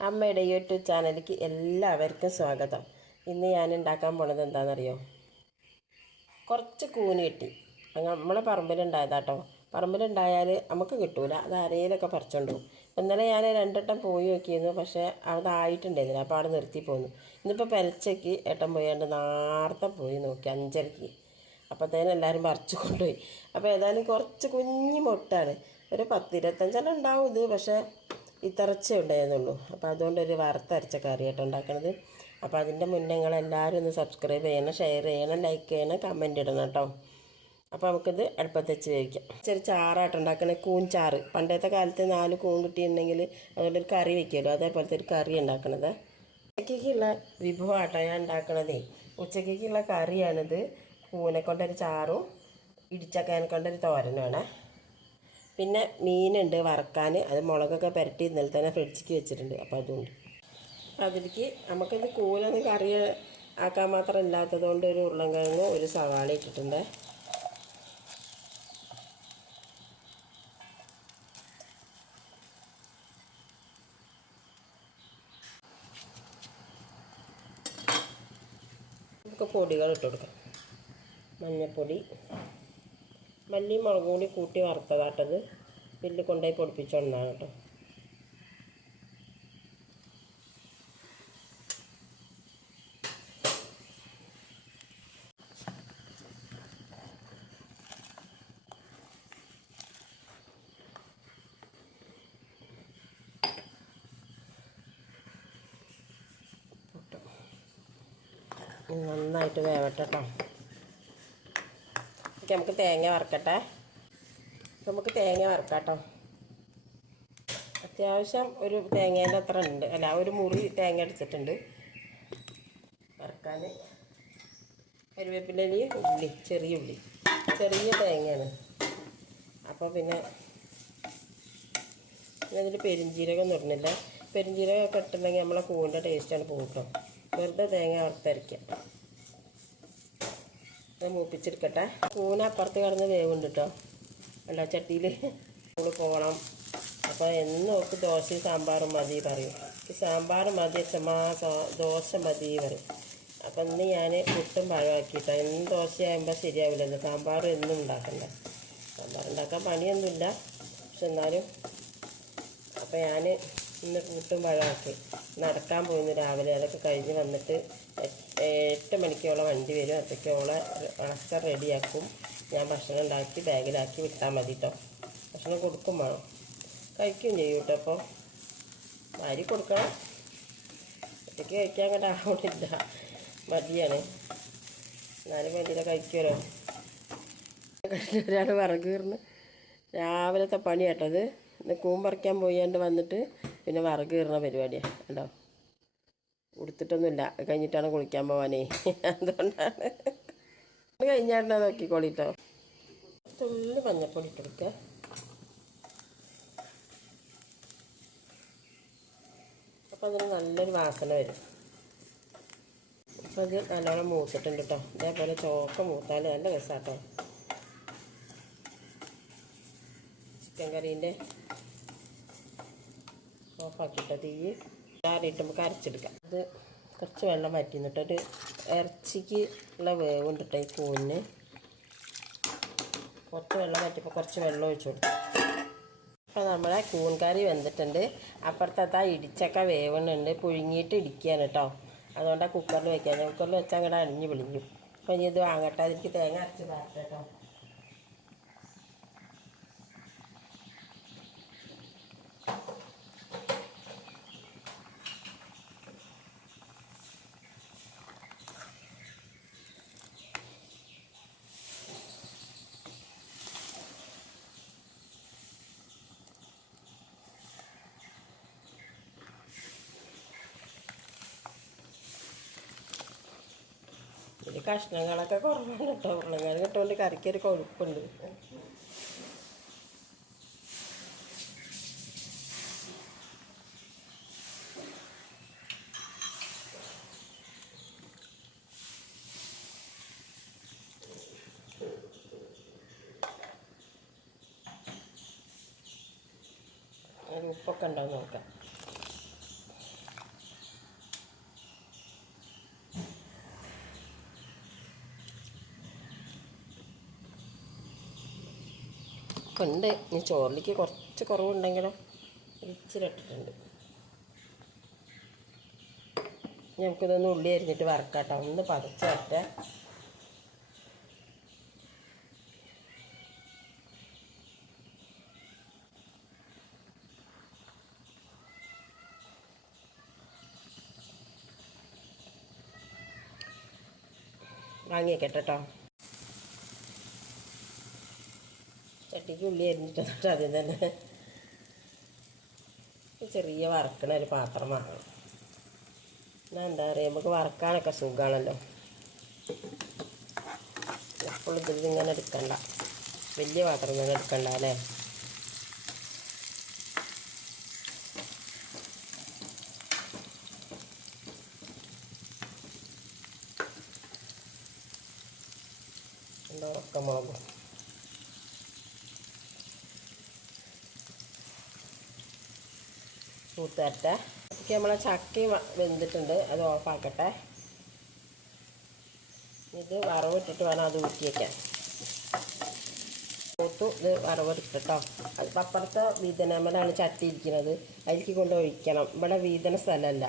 അമ്മയുടെ യൂട്യൂബ് ചാനലിലേക്ക് എല്ലാവർക്കും സ്വാഗതം. ഇന്ന് ഞാൻ ഉണ്ടാക്കാൻ പോണത് എന്താണെന്നറിയോ കുറച്ച് കൂന് കിട്ടി. നമ്മളെ പറമ്പിലുണ്ടായതാട്ടോ. പറമ്പിലുണ്ടായാൽ നമുക്ക് കിട്ടൂല. അത് അരയിലൊക്കെ പറിച്ചോണ്ട് പോകും ഇന്നലെ ഞാൻ രണ്ടെട്ടം പോയി നോക്കിയിരുന്നു. പക്ഷേ അത് ആയിട്ടുണ്ടായിരുന്നില്ല. അപ്പോൾ അവിടെ നിർത്തി പോന്നു. ഇന്നിപ്പോൾ പെരച്ചയ്ക്ക് ഏട്ടൻ പോയാണ്ട് നേരത്തെ പോയി നോക്കി. അഞ്ചരയ്ക്ക് അപ്പോഴത്തേനും എല്ലാവരും പറിച്ചു കൊണ്ടുപോയി. അപ്പോൾ ഏതായാലും കുറച്ച് കുഞ്ഞു മുട്ടാണ്. ഒരു പത്തിരുപത്തഞ്ചെണ്ണം ഉണ്ടാവും ഇത്. പക്ഷേ ഇത്തറച്ചേ ഉണ്ടായിരുന്നുള്ളൂ. അപ്പോൾ അതുകൊണ്ട് ഒരു വറുത്തരച്ച കറിയായിട്ട് ഉണ്ടാക്കണത്. അപ്പോൾ അതിന്റെ മുന്നേ നിങ്ങളെല്ലാവരും ഒന്ന് സബ്സ്ക്രൈബ് ചെയ്യണം ഷെയർ ചെയ്യണം ലൈക്ക് ചെയ്യണം കമന്റ് ഇടണം കേട്ടോ. അപ്പോൾ നമുക്കിത് അടുപ്പത്ത് വെച്ച് വേവിക്കാം. ചെറിയ ചാറായിട്ട് ഉണ്ടാക്കണ കൂൺ ചാറ്. പണ്ടത്തെ കാലത്ത് നാല് കൂൺ കിട്ടിയിട്ടുണ്ടെങ്കിൽ അതുകൊണ്ട് ഒരു കറി വെക്കുമല്ലോ അതേപോലത്തെ ഒരു കറി ഉണ്ടാക്കണത്. ഉച്ചയ്ക്കുള്ള വിഭവമാട്ടോ ഞാൻ ഉണ്ടാക്കണതേ. ഉച്ചയ്ക്കുള്ള കറിയാണിത്. കൂനെ കൊണ്ടൊരു ചാറും ഇടിച്ചക്കാൻ കൊണ്ടൊരു തോരനുമാണ് പിന്നെ മീനുണ്ട് വറക്കാൻ. അത് മുളകൊക്കെ പുരട്ടി ഇന്നലെ തന്നെ ഫ്രിഡ്ജിക്ക് വെച്ചിട്ടുണ്ട്. അപ്പോൾ അതുകൊണ്ട് അതിലേക്ക് നമുക്കിത് കൂലൊന്ന് കറി ആക്കാൻ മാത്രം ഇല്ലാത്തത് കൊണ്ട് ഒരു ഉരുളൻകിഴങ്ങ് ഒരു സവാള ഇട്ടിട്ടുണ്ട്. നമുക്ക് പൊടികൾ ഇട്ട് കൊടുക്കാം. മഞ്ഞൾപ്പൊടി മല്ലി മുളകും കൂടി കൂട്ടി വറുത്തതാട്ടത് വില്ല് കൊണ്ടുപോയി പൊടിപ്പിച്ചോണ്ടാ കേട്ടോ. നന്നായിട്ട് വേവട്ടെ കേട്ടോ. നമുക്ക് തേങ്ങ വറക്കട്ടെ. നമുക്ക് തേങ്ങ വറക്കാട്ടോ. അത്യാവശ്യം ഒരു തേങ്ങേന്റെ അത്ര ഉണ്ട്. അല്ല ഒരു മുറി തേങ്ങ എടുത്തിട്ടുണ്ട് വറക്കാൻ കരുവേപ്പിലി ഉള്ളി ചെറിയ ഉള്ളി. ചെറിയ തേങ്ങയാണ്. അപ്പോൾ പിന്നെ ഇതിൽ പെരിഞ്ജീരകം പറഞ്ഞില്ല പെരിഞ്ജീരകമൊക്കെ ഇട്ടുണ്ടെങ്കിൽ നമ്മളെ പൂവിന്റെ ടേസ്റ്റാണ് പോകും വെറുതെ തേങ്ങ വറുത്തരയ്ക്കാം. ഇത് മൂപ്പിച്ചെടുക്കട്ടെ. കൂന അപ്പുറത്ത് കിടന്ന് വേവുണ്ട് കേട്ടോ ചട്ടിയിൽ സ്കൂളിൽ പോകണം. അപ്പോൾ എന്ന് നോക്ക് ദോശയും സാമ്പാറും മതി പറയും. സാമ്പാർ മതി ചുമ്മാ ദോശ മതി പറയും. അപ്പം ഇന്ന് ഞാൻ പുട്ടും പഴമാക്കിയിട്ടോ എന്നും ദോശയാകുമ്പോൾ ശരിയാവില്ലല്ലോ. സാമ്പാർ എന്നും ഉണ്ടാക്കണ്ട. സാമ്പാർ ഉണ്ടാക്കാൻ പണിയൊന്നുമില്ല. പക്ഷെ എന്നാലും അപ്പോൾ ഞാൻ ഇന്ന് കൂട്ടും പഴമൊക്കെ. നടക്കാൻ പോയിരുന്നു രാവിലെ. അതൊക്കെ കഴിഞ്ഞ് വന്നിട്ട് എട്ട് മണിക്കോളം വണ്ടി വരും. അപ്പോഴേക്കോളം ഒക്കെ റെഡിയാക്കും. ഞാൻ ഭക്ഷണം ഉണ്ടാക്കി ബാഗിലാക്കി വിട്ടാൽ മതി കേട്ടോ ഭക്ഷണം കൊടുക്കും വേണം. കഴിക്കുകയും ചെയ്യും കേട്ടോ അപ്പോൾ വാരി കൊടുക്കണം. ഒറ്റയ്ക്ക് കഴിക്കാൻ കണ്ട ആവണില്ല. മതിയാണ്. എന്നാലും വേണ്ടിയില്ല കഴിക്കുമല്ലോ ഒരാൾ വിറക് കയറുന്നു രാവിലത്തെ പണി കേട്ടത് ഇന്ന് കൂമ്പറിക്കാൻ പോയാണ്ട് വന്നിട്ട് പിന്നെ വിറക് കയറുന്ന പരിപാടിയാണ് കേട്ടോ ഉടുത്തിട്ടൊന്നുമില്ല. കഴിഞ്ഞിട്ടാണ് കുളിക്കാൻ പോവാനേ. അതുകൊണ്ടാണ്. കഴിഞ്ഞാണ്ടാ നോക്കിക്കോളിട്ടോ. തുള്ളി മഞ്ഞപ്പൊടി ഇട്ടെടുക്കുക അപ്പോൾ അതിന് നല്ലൊരു വാസന വരും. അപ്പോൾ ഇത് നല്ലോണം മൂത്തിട്ടുണ്ട് കേട്ടോ ഇതേപോലെ ചോക്ക മൂത്താൽ നല്ല രസമാട്ടോ ചിക്കൻ കറീന്റെ ഓഫാക്കിയിട്ടോ തീ ചാടിയിട്ടുമ്പോൾ നമുക്ക് അത് കുറച്ച് വെള്ളം വറ്റി നിന്നിട്ടൊരു ഇറച്ചിക്ക് ഉള്ള വേവ് ഉണ്ടിട്ടോ ഈ കൂനിന് കുറച്ച് വെള്ളം വറ്റിയപ്പോൾ കുറച്ച് വെള്ളം ഒഴിച്ചു കൊടുത്തു. അപ്പോൾ നമ്മളെ കൂൺ കറി വെന്തിട്ടുണ്ട്. അപ്പുറത്തത്തെ ഇടിച്ചക്ക വേവുന്നുണ്ട്. പുഴുങ്ങിയിട്ട് ഇടിക്കുകയാണ് കേട്ടോ. അതുകൊണ്ടാണ് കുക്കറിൽ വെക്കാൻ കുക്കറിൽ വെച്ചാൽ അങ്ങോട്ട് അടിഞ്ഞ് വിളിഞ്ഞു. അപ്പോൾ ഇനി ഇത് വാങ്ങട്ടെ. അതിലേക്ക് തേങ്ങ അരച്ച് പാർട്ടെ കേട്ടോ കഷ്ണങ്ങളൊക്കെ കുറവാണ് കേട്ടോ ഉരുളങ്ങാൻ കിട്ടുകൊണ്ട് കറിക്കൊരു കൊഴുപ്പുണ്ട്. ഉപ്പൊക്കെ ഉണ്ടാവും നോക്കാം. ഒക്കെ ഉണ്ട് ഇനി ചോറിലേക്ക് കുറച്ച് കുറവുണ്ടെങ്കിലോ ഇച്ചിരി ഇട്ടിട്ടുണ്ട്. നമുക്കിതൊന്ന് ഉള്ളി അരിഞ്ഞിട്ട് വറക്കാട്ടോ. ഒന്ന് പതച്ച് വരട്ടെ. കേട്ടോ. ചട്ടിക്ക് ഉള്ളി അരിഞ്ഞിട്ട് ആദ്യം തന്നെ ചെറിയ വറക്കണ ഒരു പാത്രം വാങ്ങണം. എന്നാ എന്താ പറയുക നമുക്ക് വറക്കാനൊക്കെ സുഖമാണല്ലോ എപ്പോഴും ഇതിൽ ഇങ്ങനെ എടുക്കണ്ട. വലിയ പാത്രം തന്നെ എടുക്കണ്ട അല്ലേ? എന്താ ഉറക്കമുളകും കൂത്തരട്ടെ അപ്പോൾ നമ്മളെ ചക്കി വെന്തിട്ടുണ്ട്. അത് ഓഫാക്കട്ടെ. ഇത് വറവിട്ടിട്ട് വേണം അത് ഊറ്റി വയ്ക്കാൻ കൂത്തു ഇത് വറവെടുത്തിട്ടോ. അപ്പുറത്തെ വീതനമ്മലാണ് ചട്ടി ഇരിക്കുന്നത്. അതിലേക്ക് കൊണ്ട് ഒഴിക്കണം. ഇവിടെ വീതന സ്ഥലമല്ല.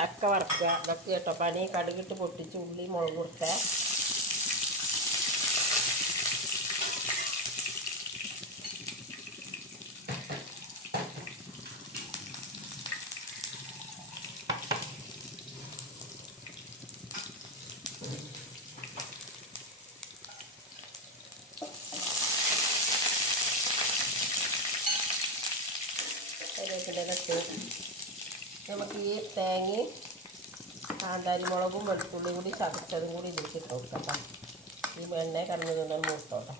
ചക്ക വറക്കുക. ഇതൊക്കെ കേട്ടോ. പനി കടുകിട്ട് പൊട്ടിച്ച് ഉള്ളി മുളക് കൊടുക്കുക കരിവേപ്പിന്റെ ഇട്ട് നമുക്ക് ഈ തേങ്ങയും കാന്താരി മുളകും വെളുത്തുള്ളിയും കൂടി ചതച്ചതും കൂടി ഇതിലേക്ക് ഇട്ട് കൊടുക്കാം ഈ എണ്ണ കറങ്ങുന്നുണ്ട് മൂത്തോട്ടെ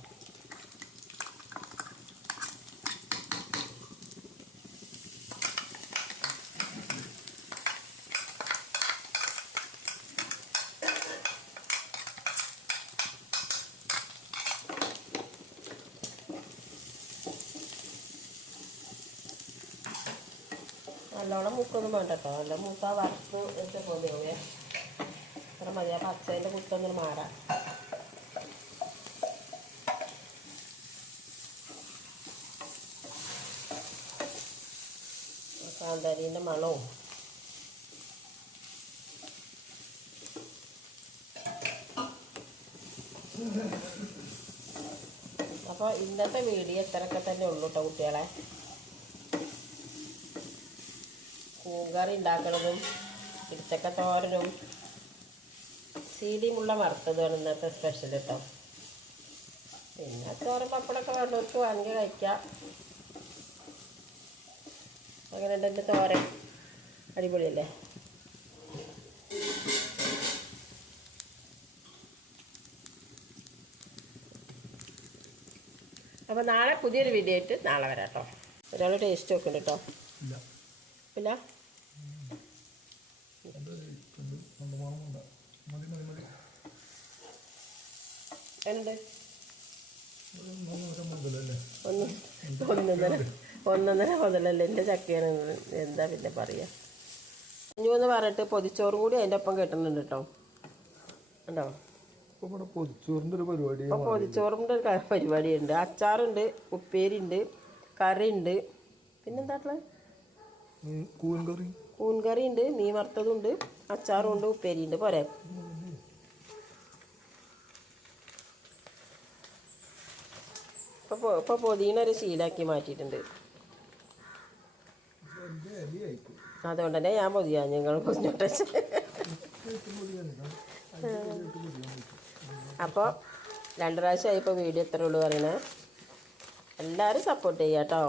നല്ലോണം മൂക്കൊന്നും വേണ്ട കേട്ടോ നല്ല മൂക്ക വറുത്ത് വെച്ച പോലെയാവേ അത്ര മതി. ആ പച്ചേന്റെ കുത്തൊന്നും മാറാം. കാന്താരീന്റെ മണവും. അപ്പോൾ ഇന്നത്തെ വീഡിയോ ഇത്രയൊക്കെ തന്നെ ഉള്ളൂ കേട്ടോ കുട്ടികളെ. കൂങ്കറി ഉണ്ടാക്കണതും ഇടിച്ചക്ക തോരനും. സീലിമുള്ള വറുത്തതുമാണ് ഇന്നത്തെ സ്പെഷ്യൽ കേട്ടോ പിന്നെ തോരൻ പപ്പടമൊക്കെ വേണ്ടവർക്ക് വാങ്ങി കഴിക്കാം. അങ്ങനെ ഉണ്ട് എന്റെ തോരൻ. അടിപൊളിയല്ലേ? അപ്പോൾ നാളെ പുതിയൊരു വീഡിയോ ആയിട്ട് നാളെ വരാം കേട്ടോ ഒരാൾ ടേസ്റ്റ് നോക്കുന്നുണ്ട് കേട്ടോ ഇല്ല ഇല്ല അത് നല്ല മണമുണ്ട് മതി മതി മതി. എന്ത്? ഒന്നൊന്നര ഒന്നൊന്നര മുതലല്ലേ എന്റെ ചക്കയാണ് എന്താ പിന്നെ പറയുക എന്ന് പറഞ്ഞിട്ട് പൊതിച്ചോറും കൂടി അതിന്റെ ഒപ്പം കിട്ടുന്നുണ്ട് കേട്ടോ. ഉണ്ടോ ഇപ്പോൾ ഇവിടെ പൊതിച്ചോറിന്റെ ഒരു പരിപാടി ഉണ്ട് പൊതിച്ചോറിന്റെ ഒരു പരിപാടിയുണ്ട്. അച്ചാറുണ്ട് ഉപ്പേരിയുണ്ട് കറിയുണ്ട്. പിന്നെന്താട്ടുള്ളത് കൂൻ കറി. കൂൺ ഉണ്ട് മീൻ വറുത്തതുണ്ട് അച്ചാറും ഉണ്ട് ഉപ്പേരിയുണ്ട്. പോരെ? ഇപ്പോൾ ഇപ്പോൾ പൊതിനൊരു ശീലാക്കി മാറ്റിയിട്ടുണ്ട്. അതുകൊണ്ട് തന്നെ ഞാൻ പൊതിയാ നിങ്ങൾ പൊതിഞ്ഞോട്ടെ. അപ്പോൾ രണ്ട് പ്രാവശ്യമായി ഇപ്പോൾ വീഡിയോ എത്ര ഉള്ളൂ പറയണേ എല്ലാവരും സപ്പോർട്ട് ചെയ്യാട്ടോ.